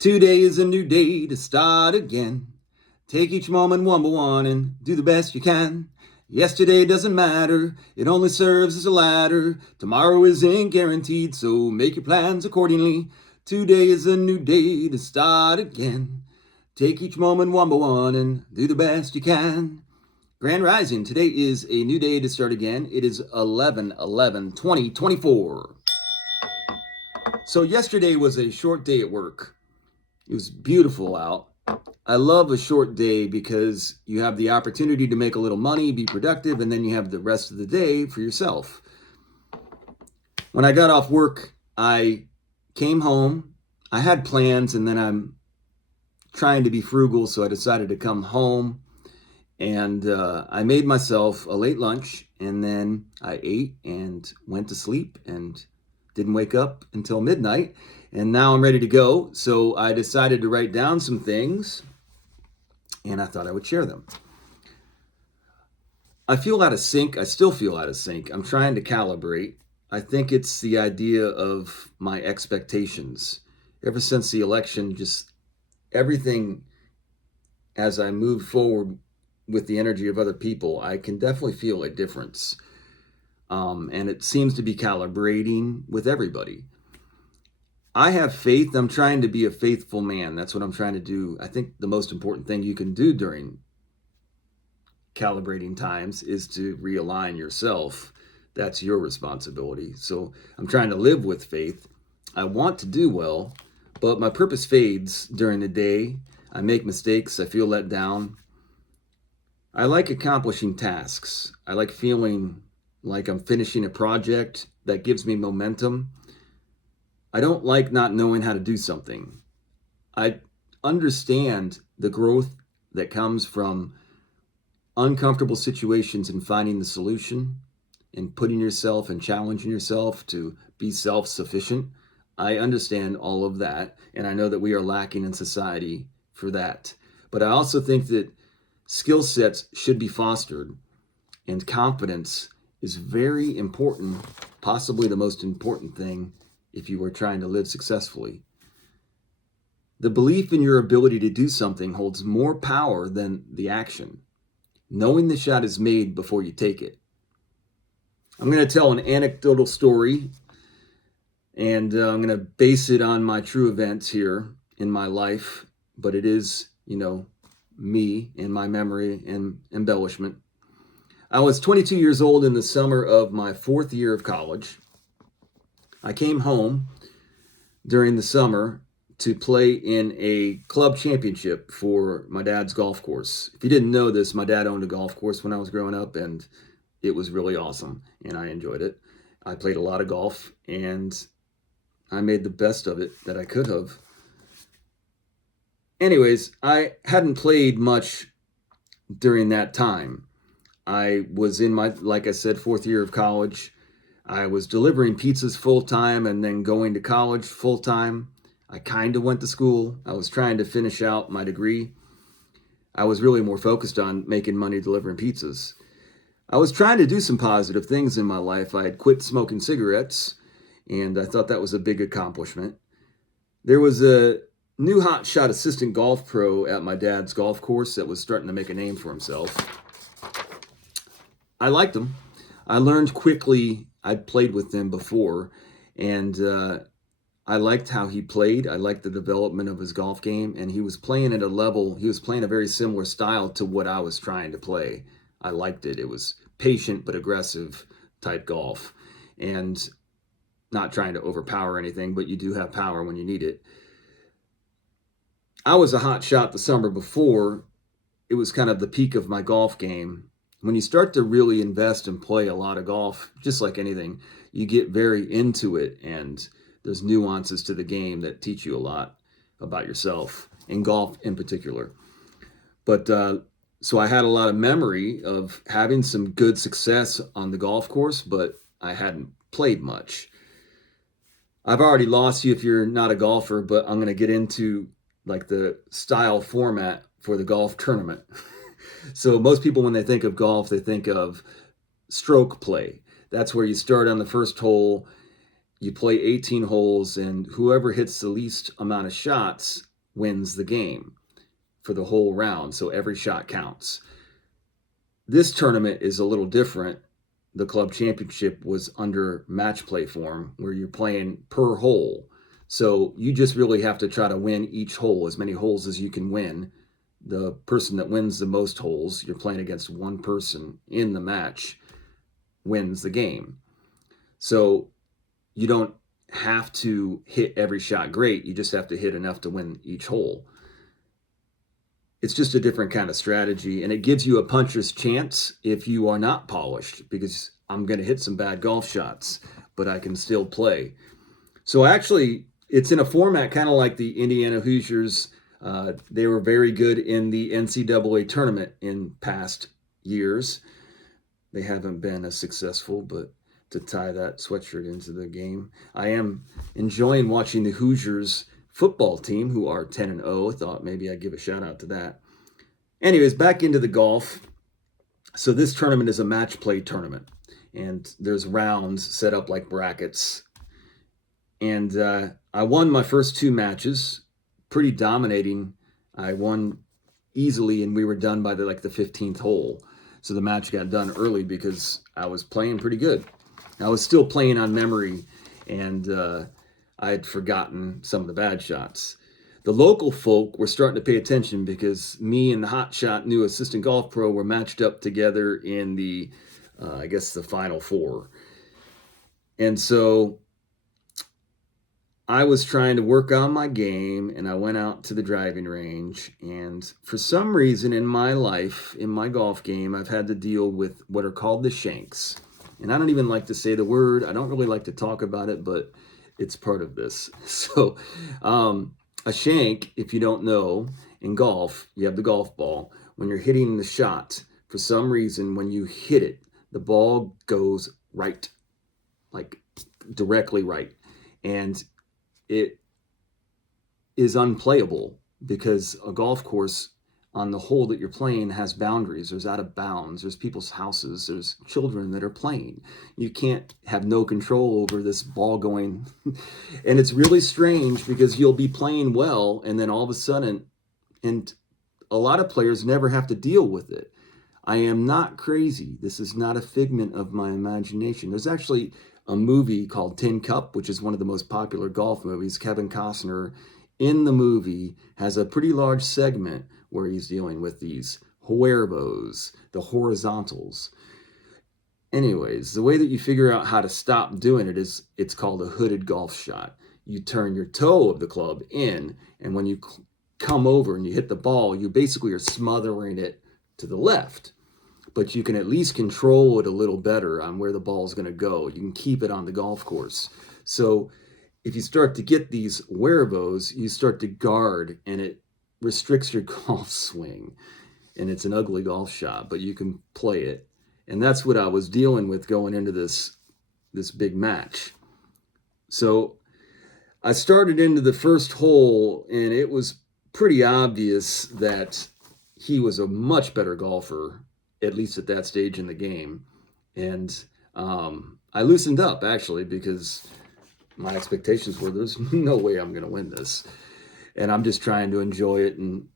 Today is a new day to start again. Take each moment one by one and do the best you can. Yesterday doesn't matter, it only serves as a ladder. Tomorrow isn't guaranteed, so make your plans accordingly. Today is a new day to start again. Take each moment one by one and do the best you can. Grand Rising, today is a new day to start again. It is 11/11/2024. So yesterday was a short day at work. It was beautiful out. I love a short day because you have the opportunity to make a little money, be productive, and then you have the rest of the day for yourself. When I got off work, I came home. I had plans, and then I'm trying to be frugal, so I decided to come home. And I made myself a late lunch, and then I ate and went to sleep and didn't wake up until midnight. And now I'm ready to go. So I decided to write down some things, and I thought I would share them. I feel out of sync. I still feel out of sync. I'm trying to calibrate. I think it's the idea of my expectations. Ever since the election, just everything as I move forward with the energy of other people, I can definitely feel a difference. And it seems to be calibrating with everybody. I have faith. I'm trying to be a faithful man. That's what I'm trying to do. I think the most important thing you can do during calibrating times is to realign yourself. That's your responsibility. So I'm trying to live with faith. I want to do well, but my purpose fades during the day. I make mistakes. I feel let down. I like accomplishing tasks. I like feeling like I'm finishing a project that gives me momentum. I don't like not knowing how to do something. I understand the growth that comes from uncomfortable situations and finding the solution and putting yourself and challenging yourself to be self-sufficient. I understand all of that, and I know that we are lacking in society for that. But I also think that skill sets should be fostered, and confidence is very important, possibly the most important thing if you are trying to live successfully. The belief in your ability to do something holds more power than the action. Knowing the shot is made before you take it. I'm going to tell an anecdotal story, and I'm going to base it on my true events here in my life, but it is, me and my memory and embellishment. I was 22 years old in the summer of my fourth year of college. I came home during the summer to play in a club championship for my dad's golf course. If you didn't know this, my dad owned a golf course when I was growing up, and it was really awesome, and I enjoyed it. I played a lot of golf, and I made the best of it that I could have. Anyways, I hadn't played much during that time. I was in my, like I said, fourth year of college. I was delivering pizzas full time and then going to college full time. I kind of went to school. I was trying to finish out my degree. I was really more focused on making money delivering pizzas. I was trying to do some positive things in my life. I had quit smoking cigarettes, and I thought that was a big accomplishment. There was a new hotshot assistant golf pro at my dad's golf course that was starting to make a name for himself. I liked him. I learned quickly. I'd played with him before, and I liked how he played. I liked the development of his golf game, and he was playing at a level, he was playing a very similar style to what I was trying to play. I liked it. It was patient but aggressive type golf, and not trying to overpower anything, but you do have power when you need it. I was a hot shot the summer before. It was kind of the peak of my golf game. When you start to really invest and play a lot of golf, just like anything, you get very into it, and there's nuances to the game that teach you a lot about yourself, in golf in particular. But so I had a lot of memory of having some good success on the golf course, but I hadn't played much. I've already lost you if you're not a golfer, but I'm going to get into like the style format for the golf tournament. So most people, when they think of golf, they think of stroke play. That's where you start on the first hole, you play 18 holes, and whoever hits the least amount of shots wins the game for the whole round. So every shot counts. This tournament is a little different. The club championship was under match play form where you're playing per hole. So you just really have to try to win each hole, as many holes as you can win. The person that wins the most holes, you're playing against one person in the match, wins the game. So you don't have to hit every shot great. You just have to hit enough to win each hole. It's just a different kind of strategy, and it gives you a puncher's chance if you are not polished, because I'm going to hit some bad golf shots, but I can still play. So actually, it's in a format kind of like the Indiana Hoosiers. They were very good in the NCAA tournament in past years. They haven't been as successful, but to tie that sweatshirt into the game, I am enjoying watching the Hoosiers football team, who are 10-0. Thought maybe I'd give a shout out to that. Anyways, back into the golf. So this tournament is a match play tournament, and there's rounds set up like brackets. And I won my first two matches, pretty dominating. I won easily, and we were done by the 15th hole. So the match got done early because I was playing pretty good. I was still playing on memory, and I had forgotten some of the bad shots. The local folk were starting to pay attention because me and the hotshot new assistant golf pro were matched up together in the, I guess, the final four. And so I was trying to work on my game, and I went out to the driving range. And for some reason in my life, in my golf game, I've had to deal with what are called the shanks. And I don't even like to say the word. I don't really like to talk about it, but it's part of this. So a shank, if you don't know, in golf, you have the golf ball. When you're hitting the shot, for some reason, when you hit it, the ball goes right, like directly right. And it is unplayable because a golf course on the hole that you're playing has boundaries. There's out of bounds. There's people's houses. There's children that are playing. You can't have no control over this ball going. And it's really strange because you'll be playing well, and then all of a sudden, and a lot of players never have to deal with it. I am not crazy. This is not a figment of my imagination. There's actually a movie called Tin Cup, which is one of the most popular golf movies. Kevin Costner in the movie has a pretty large segment where he's dealing with these huervos, the horizontals. Anyways, the way that you figure out how to stop doing it is it's called a hooded golf shot. You turn your toe of the club in, and when you come over and you hit the ball, you basically are smothering it to the left. But you can at least control it a little better on where the ball is going to go. You can keep it on the golf course. So if you start to get these huervos, you start to guard, and it restricts your golf swing. And it's an ugly golf shot, but you can play it. And that's what I was dealing with going into this big match. So I started into the first hole, and it was pretty obvious that he was a much better golfer, at least at that stage in the game. And I loosened up, actually, because my expectations were there's no way I'm going to win this. And I'm just trying to enjoy it. And,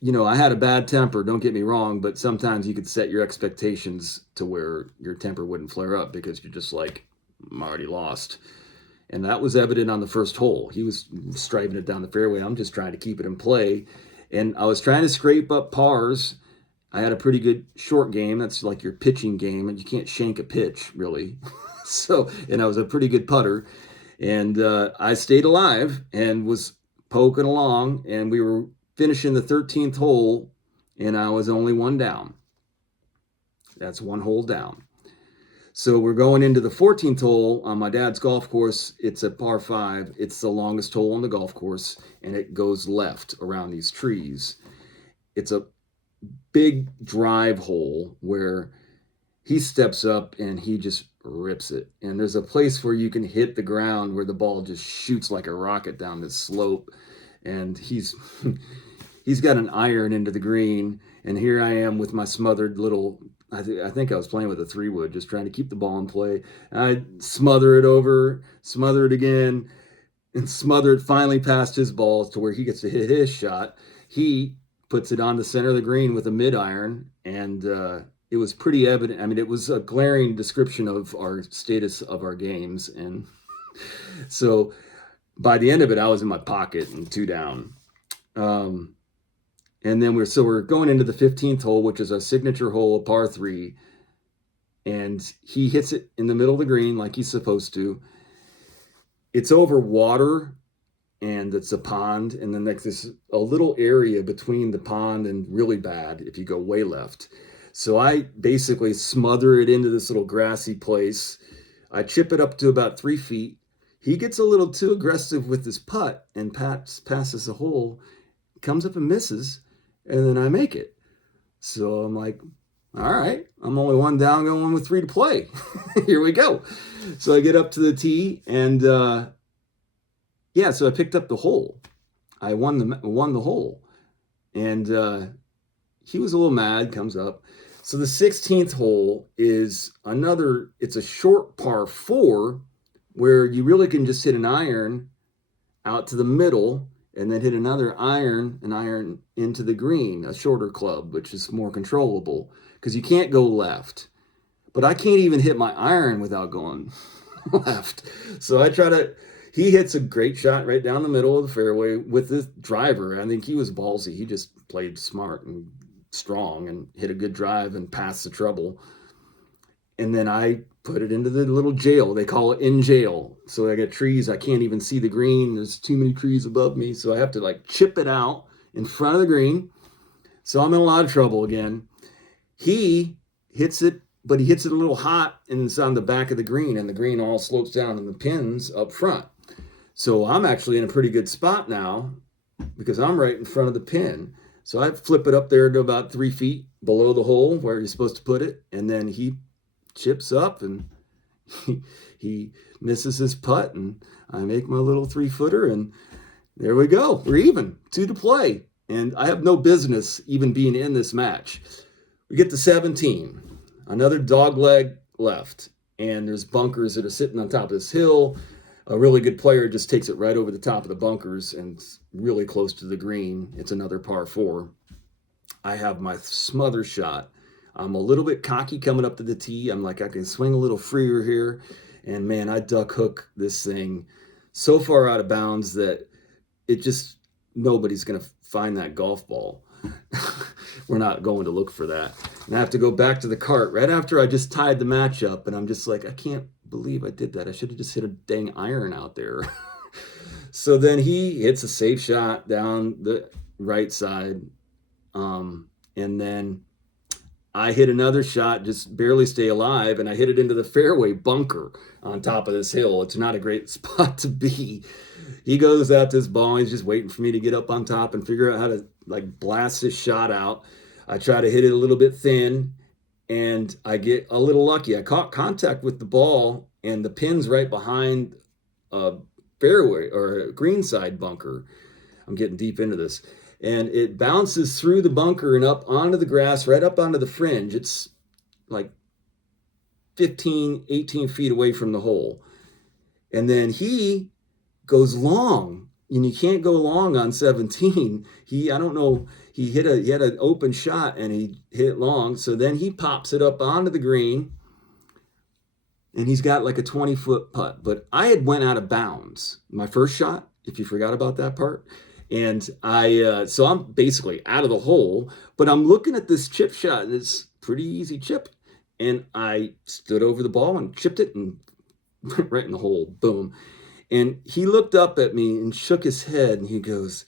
I had a bad temper, don't get me wrong, but sometimes you could set your expectations to where your temper wouldn't flare up because you're just like, I'm already lost. And that was evident on the first hole. He was striving it down the fairway. I'm just trying to keep it in play. And I was trying to scrape up pars. I had a pretty good short game. That's like your pitching game, and you can't shank a pitch, really. And I was a pretty good putter. And I stayed alive and was poking along, and we were finishing the 13th hole, and I was only one down. That's one hole down. So we're going into the 14th hole on my dad's golf course. It's a par 5. It's the longest hole on the golf course, and it goes left around these trees. It's a big drive hole where he steps up and he just rips it. And there's a place where you can hit the ground where the ball just shoots like a rocket down this slope. And he's got an iron into the green. And here I am with my smothered little, I think I was playing with a 3-wood, just trying to keep the ball in play. I smother it again. and smothered finally past his balls to where he gets to hit his shot. He puts it on the center of the green with a mid iron, and it was pretty evident. I mean, it was a glaring description of our status of our games. And so by the end of it, I was in my pocket and 2 down. And then we're going into the 15th hole, which is a signature hole, a par 3. And he hits it in the middle of the green like he's supposed to. It's over water, and it's a pond, and then like this a little area between the pond and really bad if you go way left. So I basically smother it into this little grassy place. I chip it up to about 3 feet. He gets a little too aggressive with his putt and passes the hole, comes up and misses, and then I make it. So I'm like, all right, I'm only 1 down, going with 3 to play. Here we go. So I get up to the tee, and so I picked up the hole. I won the hole, and he was a little mad. Comes up. So the 16th hole is it's a short par 4 where you really can just hit an iron out to the middle and then hit an iron into the green, a shorter club, which is more controllable because you can't go left. But I can't even hit my iron without going left. So he hits a great shot right down the middle of the fairway with this driver. I think he was ballsy. He just played smart and strong and hit a good drive and passed the trouble. And then I put it into the little jail. They call it in jail. So I got trees. I can't even see the green. There's too many trees above me. So I have to like chip it out in front of the green. So I'm in a lot of trouble again. He hits it, but he hits it a little hot, and it's on the back of the green, and the green all slopes down and the pin's up front. So I'm actually in a pretty good spot now because I'm right in front of the pin. So I flip it up there to about 3 feet below the hole where you're supposed to put it, and then he chips up and he misses his putt, and I make my little 3-footer, and there we go. We're even, 2 to play, and I have no business even being in this match. We get to 17, another dog leg left, and there's bunkers that are sitting on top of this hill. A really good player just takes it right over the top of the bunkers and really close to the green. It's another par 4. I have my smother shot. I'm a little bit cocky coming up to the tee. I'm like, I can swing a little freer here. And man, I duck hook this thing so far out of bounds that nobody's going to find that golf ball. We're not going to look for that. And I have to go back to the cart right after I just tied the match up. And I'm just like, I can't believe I did that. I should have just hit a dang iron out there. So then he hits a safe shot down the right side. And then I hit another shot, just barely stay alive, and I hit it into the fairway bunker on top of this hill. It's not a great spot to be. He goes at this ball. He's just waiting for me to get up on top and figure out how to like blast this shot out. I try to hit it a little bit thin, and I get a little lucky. I caught contact with the ball, and the pin's right behind a fairway or a greenside bunker. I'm getting deep into this. And it bounces through the bunker and up onto the grass, right up onto the fringe. It's like 15, 18 feet away from the hole. And then he goes long, and you can't go long on 17. I don't know, he had an open shot, and he hit it long. So then he pops it up onto the green, and he's got like a 20-foot putt. But I had went out of bounds. My first shot, if you forgot about that part. And so I'm basically out of the hole, but I'm looking at this chip shot, and it's pretty easy chip. And I stood over the ball and chipped it and right in the hole, boom. And he looked up at me and shook his head, and he goes,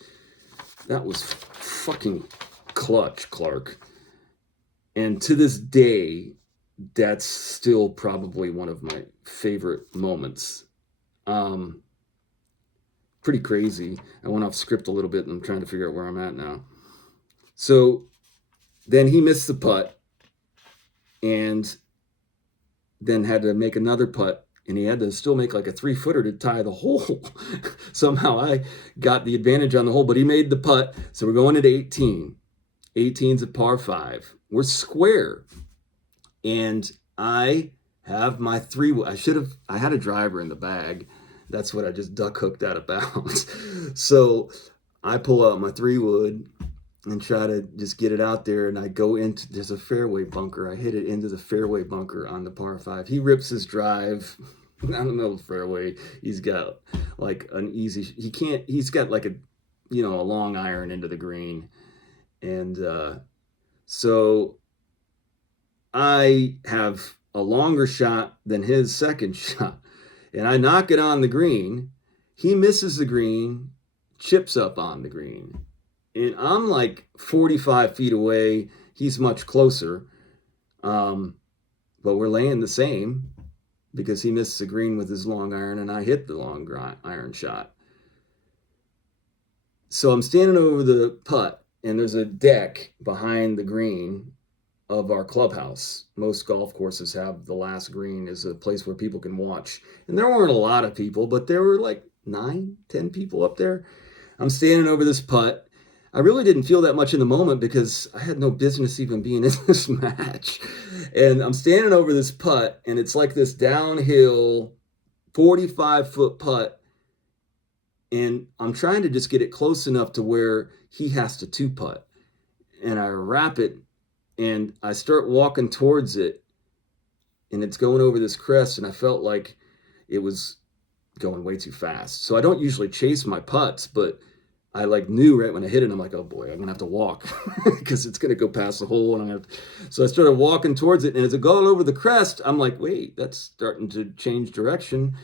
"That was fucking clutch, Clark." And to this day, that's still probably one of my favorite moments. Pretty crazy. I went off script a little bit, and I'm trying to figure out where I'm at now. So then he missed the putt, and then had to make another putt, and he had to still make like a 3-footer to tie the hole. Somehow I got the advantage on the hole, but he made the putt. So we're going at 18. 18's a par 5. We're square. And I have my I had a driver in the bag. That's what I just duck hooked out of bounds. So I pull out my 3-wood and try to just get it out there. And I go into, there's a fairway bunker. I hit it into the fairway bunker on the par 5. He rips his drive down the middle of the fairway. He's got like an easy, he's got like a, a long iron into the green. And so I have a longer shot than his second shot. And I knock it on the green. He misses the green, chips up on the green. And I'm like 45 feet away. He's much closer. But we're laying the same because he missed the green with his long iron and I hit the long iron shot. So I'm standing over the putt and there's a deck behind the green of our clubhouse. Most golf courses have the last green as a place where people can watch. And there weren't a lot of people, but there were like 9, 10 people up there. I'm standing over this putt. I really didn't feel that much in the moment because I had no business even being in this match. And I'm standing over this putt, and it's like this downhill 45-foot putt. And I'm trying to just get it close enough to where he has to 2-putt. And I wrap it, and I start walking towards it, and it's going over this crest, and I felt like it was going way too fast. So I don't usually chase my putts, but I knew right when I hit it, I'm like, oh boy, I'm gonna have to walk because it's gonna go past the hole. And I'm gonna So I started walking towards it, and as it got over the crest, I'm like, wait, that's starting to change direction.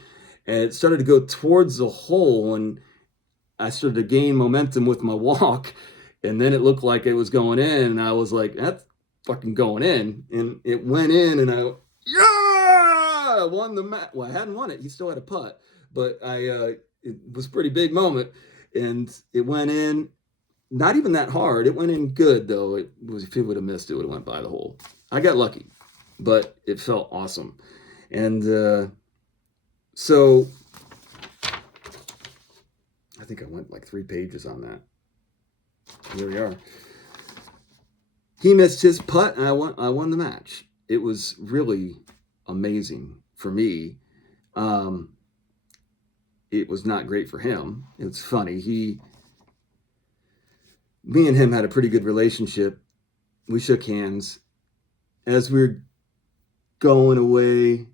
And it started to go towards the hole, and I started to gain momentum with my walk. And then it looked like it was going in, and I was like, that's fucking going in. And it went in, and I won the match. Well, I hadn't won it. He still had a putt, but it was a pretty big moment. And it went in, not even that hard. It went in good, though. If it would have missed, it would have went by the hole. I got lucky, but it felt awesome. And so I think I went like 3 pages on that. Here we are. He missed his putt, and I won the match. It was really amazing for me. It was not great for him. It's funny. Me and him had a pretty good relationship. We shook hands. As we were going away,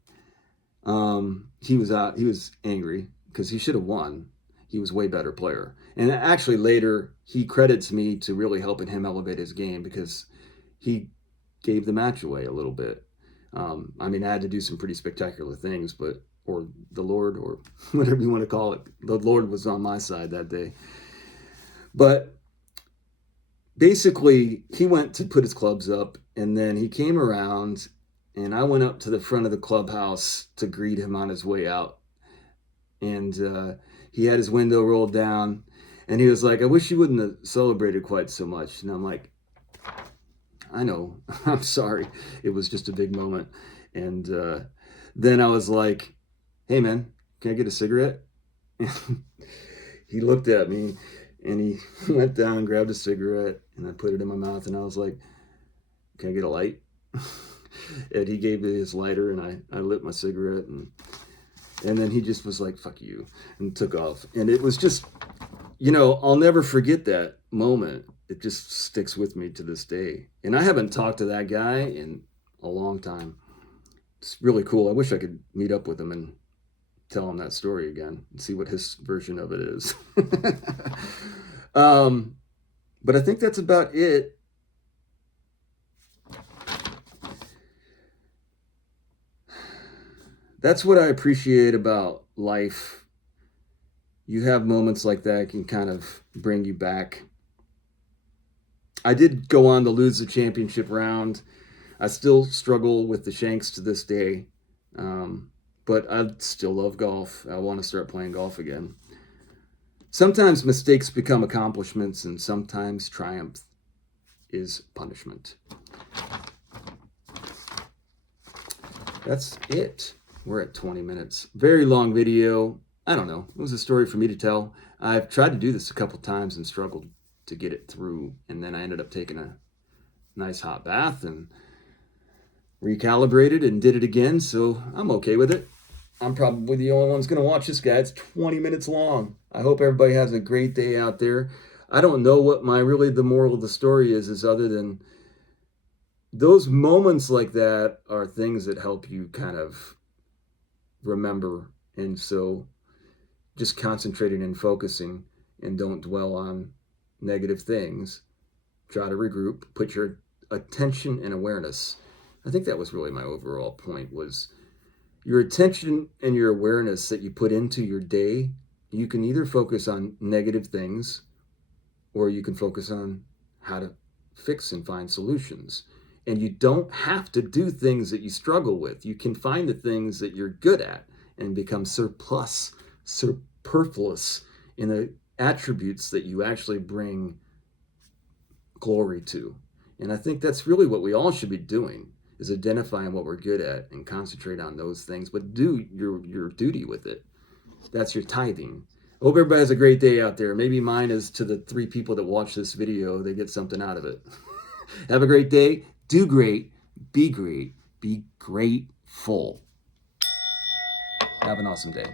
he was angry because he should have won. He was a way better player. And actually later, he credits me to really helping him elevate his game because he gave the match away a little bit. I had to do some pretty spectacular things, or the Lord, or whatever you want to call it. The Lord was on my side that day. But basically, he went to put his clubs up, and then he came around, and I went up to the front of the clubhouse to greet him on his way out. And he had his window rolled down, and he was like, I wish you wouldn't have celebrated quite so much. And I'm like, I know, I'm sorry. It was just a big moment. And then I was like, hey man, can I get a cigarette? And he looked at me, and he went down and grabbed a cigarette, and I put it in my mouth, and I was like, can I get a light? And he gave me his lighter, and I lit my cigarette, and then he just was like, fuck you, and took off. And it was just, I'll never forget that moment. It just sticks with me to this day. And I haven't talked to that guy in a long time. It's really cool. I wish I could meet up with him and tell him that story again and see what his version of it is. But I think that's about it. That's what I appreciate about life. You have moments like that can kind of bring you back. I did go on to lose the championship round. I still struggle with the shanks to this day. But I still love golf. I want to start playing golf again. Sometimes mistakes become accomplishments, and sometimes triumph is punishment. That's it. We're at 20 minutes. Very long video. I don't know. It was a story for me to tell. I've tried to do this a couple times and struggled to get it through. And then I ended up taking a nice hot bath and recalibrated and did it again. So I'm okay with it. I'm probably the only one that's going to watch this guy. It's 20 minutes long. I hope everybody has a great day out there. I don't know what the moral of the story is other than those moments like that are things that help you kind of remember. And so just concentrating and focusing and don't dwell on negative things. Try to regroup, put your attention and awareness. I think that was really my overall point was your attention and your awareness that you put into your day. You can either focus on negative things or you can focus on how to fix and find solutions. And you don't have to do things that you struggle with. You can find the things that you're good at and become superfluous in the attributes that you actually bring glory to. And I think that's really what we all should be doing is identifying what we're good at and concentrate on those things, but do your duty with it. That's your tithing. I hope everybody has a great day out there. Maybe mine is to the 3 people that watch this video, they get something out of it. Have a great day. Do great. Be great. Be grateful. Have an awesome day.